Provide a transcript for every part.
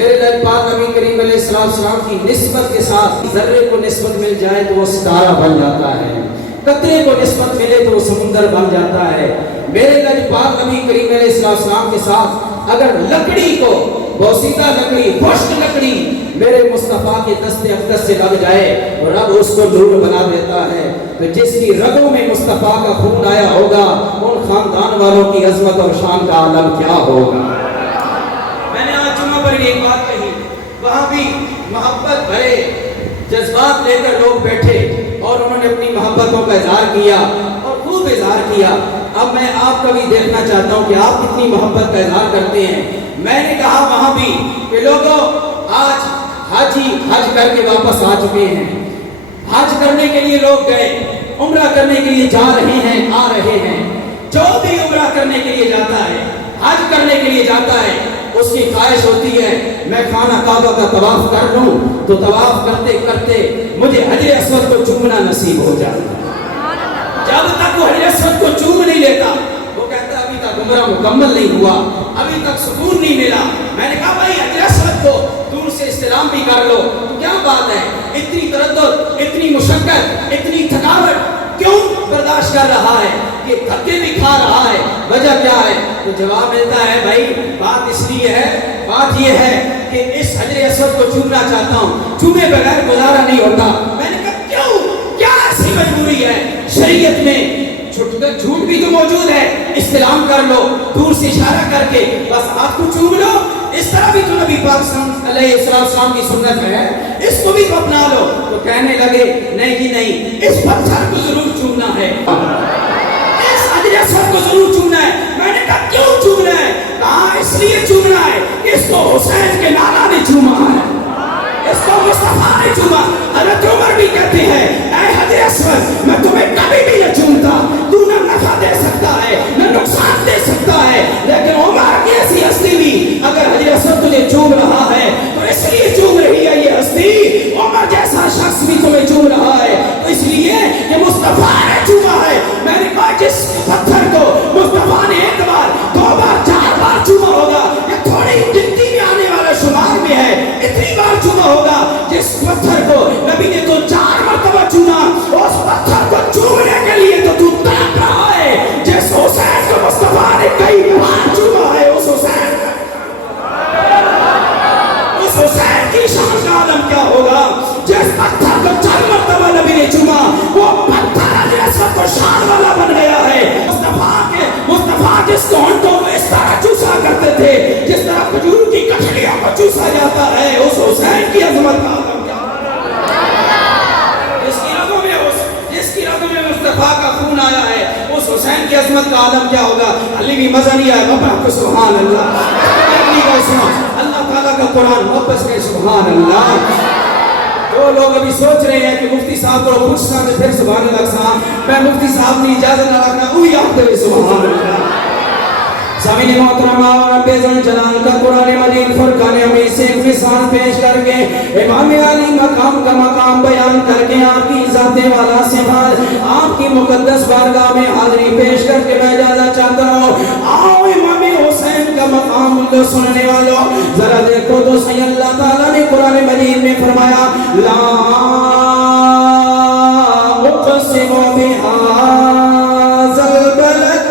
میرے نبی پاک نبی کریم علیہ السلام کی نسبت کے ساتھ ذرے کو نسبت مل جائے تو وہ ستارہ بن جاتا ہے، قطرے کو نسبت ملے تو وہ سمندر بن جاتا ہے۔ میرے نبی پاک نبی کریم علیہ السلام کے ساتھ اگر لکڑی کو، بوسیدہ لکڑی، خشک لکڑی میرے مصطفیٰ کے دست اقدس سے لگ جائے اور رب اس کو نور بنا دیتا ہے، تو جس کی رگوں میں مصطفیٰ کا خون آیا ہوگا ان خاندان والوں کی عظمت اور شان کا عالم کیا ہوگا۔ میں نے آج جمعہ پر ایک بات کہی، وہاں بھی محبت بھرے جذبات لے کر لوگ بیٹھے اور انہوں نے اپنی محبتوں کا اظہار کیا اور خوب اظہار کیا۔ اب میں آپ کا بھی دیکھنا چاہتا ہوں کہ آپ کتنی محبت کا اظہار کرتے ہیں۔ میں نے کہا وہاں بھی کہ لوگوں آج حاجی حج کر کے واپس آ چکے ہیں، حج کرنے کے لیے لوگ گئے، عمرہ کرنے کے لیے جا رہے ہیں، آ رہے ہیں۔ جو بھی عمرہ کرنے کے لیے جاتا ہے، حج کرنے کے لیے جاتا ہے، اس کی خواہش ہوتی ہے میں خانہ کعبہ کا طواف کر لوں تو طواف کرتے کرتے مجھے حجر اسود کو چومنا نصیب ہو جائے۔ جب تک وہ حجر اسود کو چوم نہیں لیتا وہ کہتا ابھی تک عمرہ مکمل نہیں ہوا، ابھی تک سکون نہیں ملا۔ میں نے کہا بھائی حجر اسود کو دور سے استلام بھی کر لو، کیا بات ہے، اتنی تردد، اتنی مشقت، اتنی تھکاوٹ کیوں برداشت کر رہا ہے، کہ دھکے بھی کھا رہا ہے، وجہ کیا ہے؟ تو جواب ملتا ہے بھائی بات اس لیے ہے، بات یہ ہے کہ اس حجر اسود کو چومنا چاہتا ہوں، چومے بغیر گزارا نہیں ہوتا۔ میں نے کہا کیوں، کیا ایسی مجبوری ہے؟ شریعت میں جھوٹ بھی تو موجود ہے، استلام کر لو، دور سے اشارہ کر کے بس ہاتھ کو چوم لو، اس طرح بھی تو نبی پاک علیہ السلام کی سنت ہے، اس کو بھی تو اپنا لو۔ تو کہنے لگے نہیں جی نہیں، اس پتھر کو ضرور چومنا ہے، اس حجر اسود کو ضرور چومنا ہے۔ میں نے کہا کیوں چومنا ہے؟ کہاں اس لیے چومنا ہے کہ اس کو حسین کے نانا نے چوما ہے، اس کو مصطفیٰ نے چوما۔ حضرت عمر بھی کہتے ہیں اے حجر اسود میں تمہیں کبھی بھی نہ چومتا، تو نہ نفع دے سکتا ہے نہ نقصان دے سکتا ہے، لیکن عمر کی ایسی ہستی بھی اگر حجر اسود تجھے چوم رہا ہے تو اس لیے چوم رہی ہے یہ ہستی، عمر جیسا شخص بھی تمہیں چوم رہا ہے تو اس لیے کہ مصطفیٰ نے چوما ہے۔ میں نے کہا جس پتھر کو مصطفیٰ نے ایک بار، دو بار، چار بار چوما ہوگا، یہ تھوڑی گنتی میں آنے والا شمار میں ہے، اتنی بار چوما ہوگا جس پتھر کو نبی نے تو 4 مرتبہ چوما، اس پتھر کو چومنے کے لیے تو تڑپ رہا ہے۔ جس حسین کو مصطفیٰ نے کئی بار چوما ہے، اس حسین کی شان کا عالم کیا ہوگا؟ جس پتھر کو 4 مرتبہ نبی نے چوما وہ پتھر حجر اسود کو شان والا بن گیا ہے۔ مصطفیٰ جس کو ہنٹوں کو اس طرح چوسا کرتے تھے جس طرح کھجور کی کٹھلیاں کو چوسا جاتا ہے، اس حسین کی عظمت کا عالم کیا ہوگا؟ جس کی رگوں میں مصطفیٰ کا خون آیا ہے اس حسین کی عظمت کا عالم کیا ہوگا؟ علی بھی مزہ نہیں آئے بابا سبحان اللہ، اللہ تعالیٰ کا قرآن واپس کے سبحان اللہ۔ جو لوگ ابھی سوچ رہے ہیں کہ مفتی صاحب کو پوچھنا میں پھر سبحان اللہ صاحب، میں مفتی صاحب نے اجازت نہ رکھنا وہی آپ دے سبحان اللہ۔ سامعین محترم اور رب جلال کا قرآن مجید فرقان حمید سے ایک مثال پیش کر کے امام علی مقام کا مقام بیان کر کے آپ کی ذات والا صفات، آپ کی مقدس بارگاہ میں حاضری پیش کر کے میں اجازت چاہتا ہوں۔ آؤ امام حسین کا مقام کو سننے والوں ذرا دیکھو تو صحیح اللہ تعالیٰ نے قرآن مجید میں فرمایا لا اقسم بہذا البلد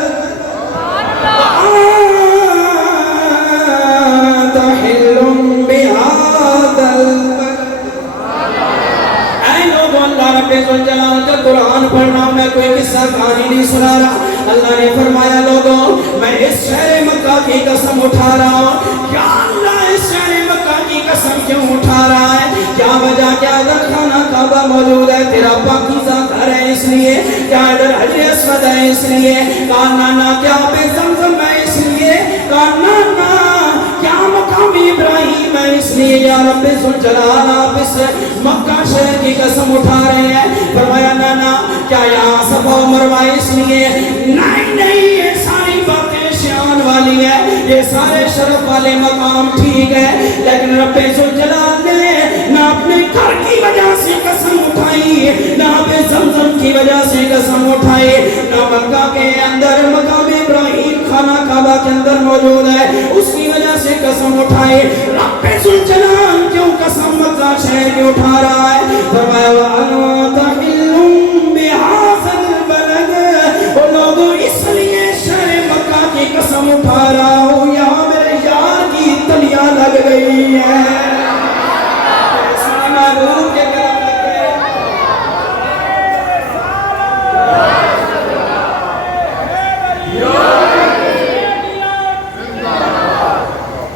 جلال کا قرآن پڑھنا، میں کوئی قصہ کہانی نہیں سنا رہا۔ اللہ نے فرمایا لوگوں میں اس شہر مکہ کی قسم اٹھا رہا ہوں۔ کیا اللہ اس شہر مکہ کی قسم کیوں اٹھا رہا ہے؟ کیا وجہ؟ کیا ادھر خانہ کعبہ موجود ہے، تیرا پاکیزہ گھر ہے اس لیے؟ کیا ادھر حجر اسود ہے اس لیے؟ کہا نانا کیا بے زمزم ہے اس لیے؟ کہا نانا کیا مقام ابراہیم ہے اس لیے؟ یا رب ذوالجلال آپ اس مکہ شہر کی قسم اٹھا رہے ہیں؟ فرمایا نانا کیا یہاں صفا و مروہ اس لیے؟ نہیں نہیں، یہ ساری باتیں شان والی ہے، یہ سارے شرف والے مقام ٹھیک ہے، لیکن رب ذوالجلال نے نہ اپنے گھر کی وجہ سے قسم اٹھائی، نہ بے زمزم کی وجہ سے قسم اٹھائی، نہ مکہ کے اندر مقام ابراہیم خانہ کعبہ کے اندر موجود ہے اس کی وجہ سے قسم اٹھائی۔ رب ذوالجلال کی اٹھا رہا ہے. فرمایا وَأَنْتَ حِلٌّ بِهَٰذَا الْبَلَدِ, وہ لوگوں اس لیے شہر مکہ کی قسم اٹھا رہا ہوں, یہاں میرے یار کی تلیاں لگ گئی ہیں. محبوب کے قدم لگ گئے.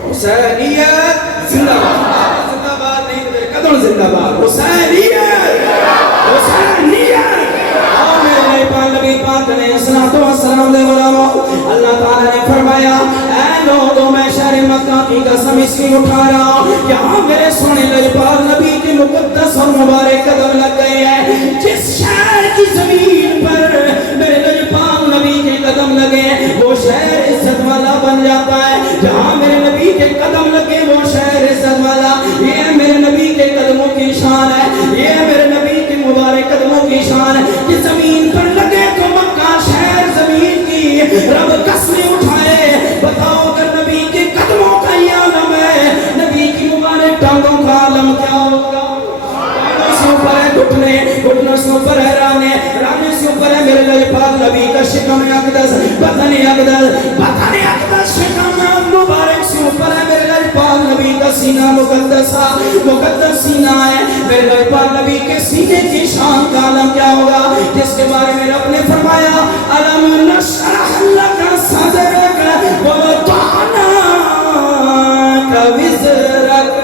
حسینیت زندہ باد, زندہ باد نہیں میرے قدم زندہ باد. حسینیت, حسینیت. اور میرے پاک نبی پاک علیہ السلام دے غلاموں, اللہ تعالیٰ نے فرمایا اے لوگوں میں شہر مکہ کی قسم اس کی اٹھا رہا ہوں, یہاں میرے سونے پاک نبی کے مقدس اور مبارک قدم لگ گئے ہیں. جس شہر کی زمین پر میرے پاک نبی کے قدم لگے وہ شہر عزت والا بن جاتا ہے. جہاں میرے نبی کے قدم لگے وہ شہر عزت والا. یہ میرے نبی کے قدموں کی شان ہے, یہ میرے نبی کے مبارک قدموں کی شان ہے کہ زمین پر لگے تو مکہ شہر زمین کی رب قسمیں اٹھائے. بتاؤ اگر نبی کے قدموں کا یہ عالم ہے, نبی کی مبارک ٹانگوں کا عالم کیا ہوگا؟ سے اوپر ہے گھٹنے, گھٹنوں سے اوپر ہے رانے, رانے سے اوپر ہے میرے لئے پاک نبی کا شکم اقدس, بدن اقدس, بدن اقدس شکم مبارک سے اوپر ہے میرے لئے پاک نبی کا سینہ مقدسہ, مقدس سینہ ہے. میرے لئے پاک نبی کے سینے کی شان کا عالم کیا ہوگا جس کے بارے میں رب نے فرمایا الم نشرح لک صدرک ووضعنا عنک وزرک.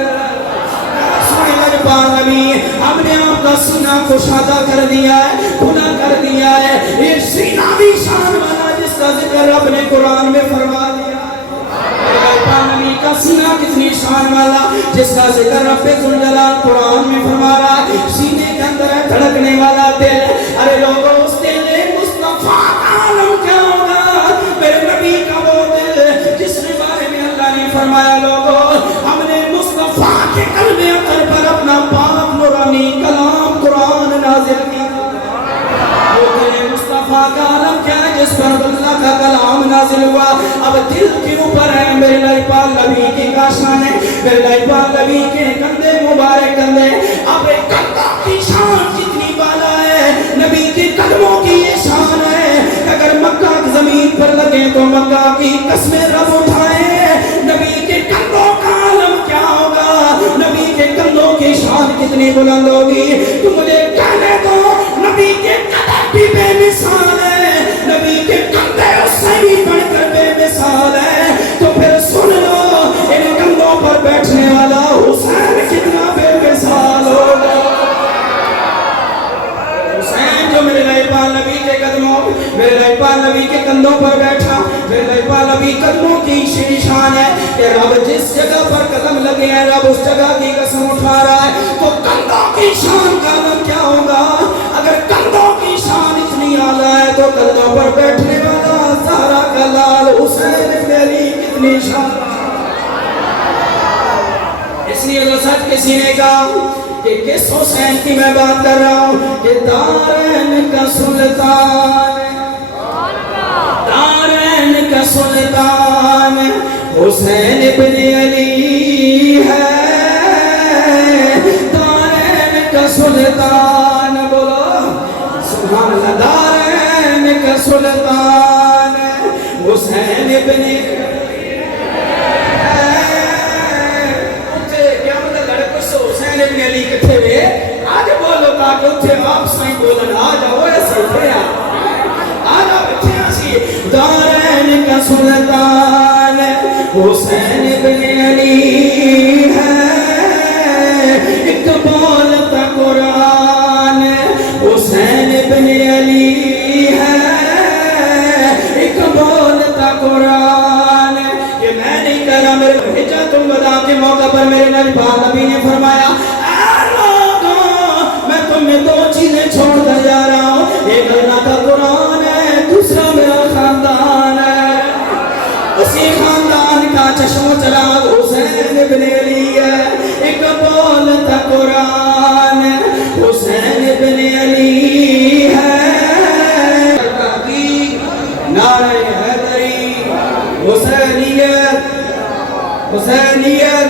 نبی ہم نے آپ کا سینہ کشادہ کر دیا ہے, کھلا کر دیا ہے. یہ سینہ بھی شان والا جس کا ذکر رب نے قرآن میں فرما دیا ہے. نبی کا سینہ کتنی شان والا جس کا ذکر رب ذوالجلال قرآن میں فرما رہا ہے. سینے کے اندر ہے دھڑکنے والا دل. ارے لوگوں اس دل مصطفیٰ کا عالم کیا ہوگا؟ میرے نبی کا وہ دل جس کے بارے میں اللہ نے فرمایا لوگوں ہم نے مصطفیٰ کے قلب اطہر پر اپنا پاک نورانی کلام قرآن نازل کیا. وہ دل مصطفیٰ کا عالم کیا ہے جس پر اللہ کا کلام نازل ہوا. اب دل کے اوپر ہے میرے لئے پاک نبی کی کاشان ہے, میرے لئے پاک نبی کے کندھے مبارک کندھے. اب کندھوں کی شان جتنی بالا ہے نبی کے قدموں کی یہ شان ہے. اگر مکہ کی زمین پر لگے تو مکہ کی قسمیں رب اٹھائے. نبی کے کندھوں کا عالم کیا ہوگا, نبی کے کندھوں کی شان کتنی بلند ہوگی. تو مجھے کہنے دو نبی کے قدم بھی بے مثال ہے, نبی کے کندھے اس سے بھی بڑھ کر بے مثال ہے. تو پھر سن لو ان کندھوں پر بیٹھنے والا حسین کتنا بے مثال ہوگا. حسین جو میرے لئے پاک نبی کے قدموں, میرے لئے پاک نبی کے کندھوں پر بیٹھا, میرے لئے پاک نبی قدموں کی شان ہے کہ رب جس جگہ پر قدم لگے ہیں رب اس جگہ کی قسم اٹھا رہا ہے. تو کندھوں کی شان کا عالم کیا ہوگا؟ اگر کندھوں کی شان اتنی اعلیٰ ہے تو کندھوں پر بیٹھنے والا زہرا کا لال حسین ابن علی کتنی شان. اس لیے جو سچ کسی نے کہا کہ کس حسین کی میں بات کر رہا ہوں کہ دارین کا سلطان, دارین کا سلطان حسین ابن علی ہے. دارین کا سلطان بولو سبحان اللہ, دارین کا سلطان حسین ابن علی ہے. حسین ابن علی کتھے ہوئے آج بولو تاکہ اتھے آپ سائیں بولن آ جاؤ ایسے تھے آ جاؤ بچے آسی. دارین کا سلطان حسین ابن علی ہے, ایک بولتا قرآن حسین ابن علی ہے, ایک بولتا قرآن. یہ میں نہیں کہہ رہا, میرے حجت الوداع کے موقع پر میرے نبی نے فرمایا اے لوگوں میں تمہیں دو چیزیں چھوڑ کر جا رہا ہوں, ایک اللہ کا قرآن ہے, دوسرا میرا خاندان ہے. اسی خاندان کا چشم و چراغ حسین ابن علی ہے, ایک بولتا قرآن حسین ابن علی ہے. نعرہ حیدری, حسینیت, حسینیت,